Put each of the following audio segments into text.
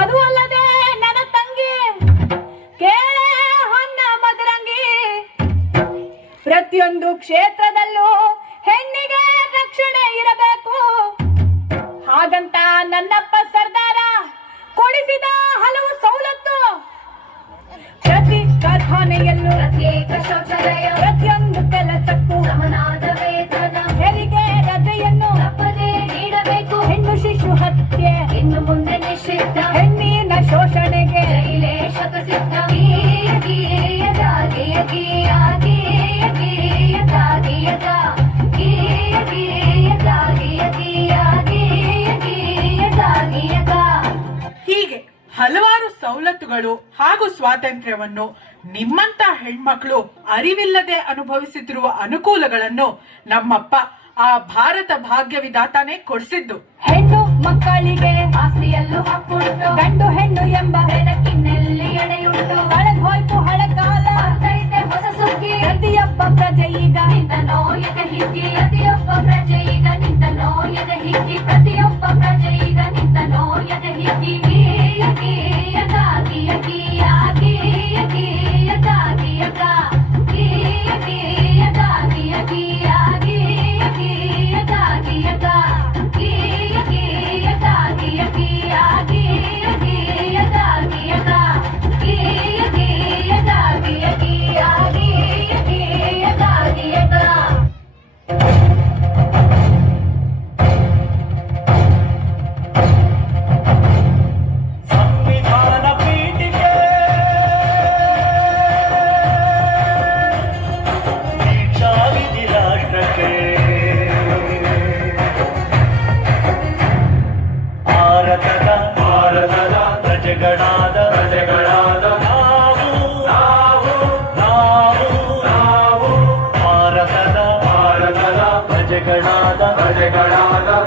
ಅದು ಅಲ್ಲದೆ ನನ್ನ ತಂಗಿ ಕೇಳೆ ಹೊನ್ನ ಮದರಂಗಿ, ಪ್ರತಿಯೊಂದು ಕ್ಷೇತ್ರದಲ್ಲೂ ಹೆಣ್ಣಿಗೆ ರಕ್ಷಣೆ ಇರಬೇಕು. ಹಾಗಂತ ನನ್ನಪ್ಪ ಸರ್ದಾರ ಕೊಡಿಸಿದ ಹಲವು ಸವಲತ್ತು, ಪ್ರತಿ ಕಾರ್ಖಾನೆಯಲ್ಲೂ ಪ್ರತ್ಯೇಕ ಶೌಚಾಲಯ, ಪ್ರತಿಯೊಂದು ಕೆಲಸಕ್ಕೂ ಸಮನಾದ ವೇತನ, ಹೆರಿಗೆ ರಜೆಯನ್ನು ತಪ್ಪದೇ ನೀಡಬೇಕು. ಹೆಣ್ಣು ಶಿಶು ಹತ್ಯೆ ಇನ್ನು ಮುಂದೆ ನಿಷಿದ್ಧ, ಹೆಣ್ಣಿನ ಶೋಷಣೆಗೆ ಜೈಲೇ ಶತಸಿದ್ಧ. ಹೀಗೆ ಹಲವಾರು ಸವಲತ್ತುಗಳು ಹಾಗೂ ಸ್ವಾತಂತ್ರ್ಯವನ್ನು ನಿಮ್ಮಂತ ಹೆಣ್ಮಕ್ಳು ಅರಿವಿಲ್ಲದೆ ಅನುಭವಿಸುತ್ತಿರುವ ಅನುಕೂಲಗಳನ್ನು ನಮ್ಮಪ್ಪ ಆ ಭಾರತ ಭಾಗ್ಯ ವಿಧಾತಾನೆ ಕೊಡಿಸಿದ್ದು. ಹೆಣ್ಣು ಮಕ್ಕಳಿಗೆ ಆಸ್ತಿಯಲ್ಲೂ ಹಕ್ಕುಂಟು, ಗಂಡು ಹೆಣ್ಣು ಎಂಬ ಬೆಳಕಿನಲ್ಲಿ ಎಡೆಯುಂಟು. ಕಳೆದೋಯ್ತು ಹಳೆ ಕಾಲ, ಬರ್ತೈತೆ ಹೊಸ ಸುಗ್ಗಿ, ಪ್ರತಿಯೊಬ್ಬ ಪ್ರಜೆ ಈಗ ನಿಂತ ನೋಯದ ಹಿಗ್ಗಿ. ಪ್ರತಿಯೊಬ್ಬ ಪ್ರಜೆ ಈಗ ನಿಂತ ನೋಯದ ಹಿಗ್ಗಿ, ಪ್ರತಿಯೊಬ್ಬ ಪ್ರಜೆ ಈಗ ನಿಂತ ನೋಯದ ಹಿಗ್ಗಿ. ಪ್ರಜೆಗಳಾದ ನಾವು ಭಾರತದ ಪ್ರಜೆಗಳಾದ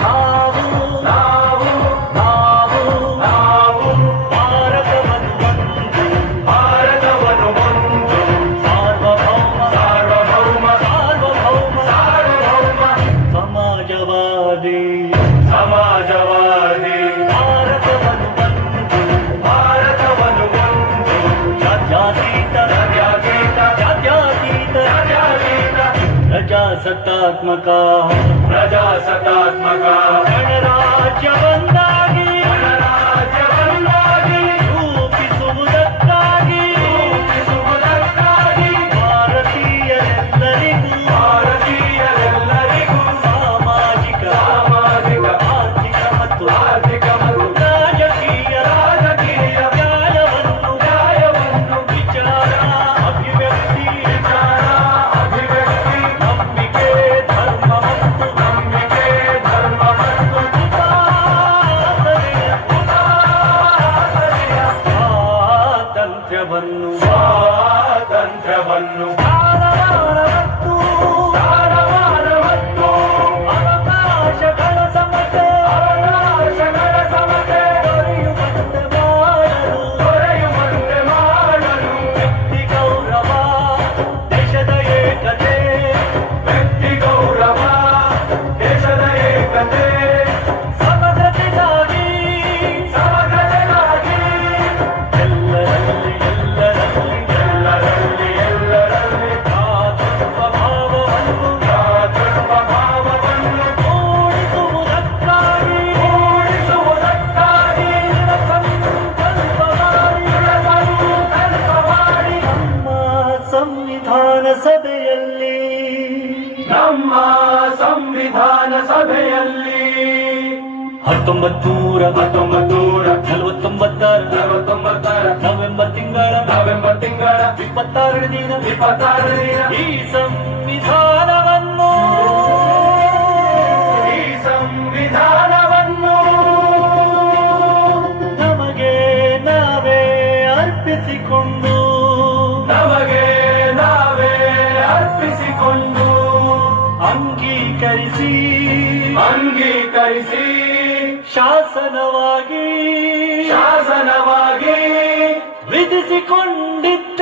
ನಾವು ಭಾರತವನ್ನು ಒಂದು ಸಾರ್ವಭೌಮ ಸಮಾಜವಾದಿ ಪ್ರಜಾಸತ್ತಾತ್ಮಕ ಗಣರಾಜ್ಯವನ್ನಾಗಿ ರೂಪಿಸುವುದಕ್ಕಾಗಿ ಭಾರತೀಯರೆಲ್ಲರಿಗೂ ಸಾಮಾಜಿಕ ಆರ್ಥಿಕ ಮತ್ತು ರಾಜಕೀಯ ನ್ಯಾಯವನ್ನು ವಿಚಾರ ಅಭಿವ್ಯಕ್ತಿ ನಂಬಿಕೆ ಧರ್ಮ ಮತ್ತು ಸ್ವಾತಂತ್ರ್ಯವನ್ನು ಸಾರವಾರ ಮತ್ತು ಅವಕಾಶಗಳ ಸಮತೆ ದೊರೆಯುವಂತೆ ಮಾಡಲು ವ್ಯಕ್ತಿ ಗೌರವ ದೇಶದ ಏಕತೆ ಸಮಗ್ರತೆಗಾಗಿ ಎಲ್ಲರಲ್ಲಿ ಭಾವವನ್ನು ಮೂಡಿಸುವುದಕ್ಕಾಗಿ ಸಂಕಲ್ಪ ಮಾಡಿ ನಮ್ಮ ಸಂವಿಧಾನ ಸಭೆಯಲ್ಲಿ 1949 ನವೆಂಬರ್ ತಿಂಗಳ 26 ದಿನ ಈ ಸಂವಿಧಾನವನ್ನು ನಮಗೆ ನಾವೇ ಅರ್ಪಿಸಿಕೊಂಡು ಅಂಗೀಕರಿಸಿ ಶಾಸನವಾಗಿ ವಿಧಿಸಿಕೊಂಡಿದ್ದ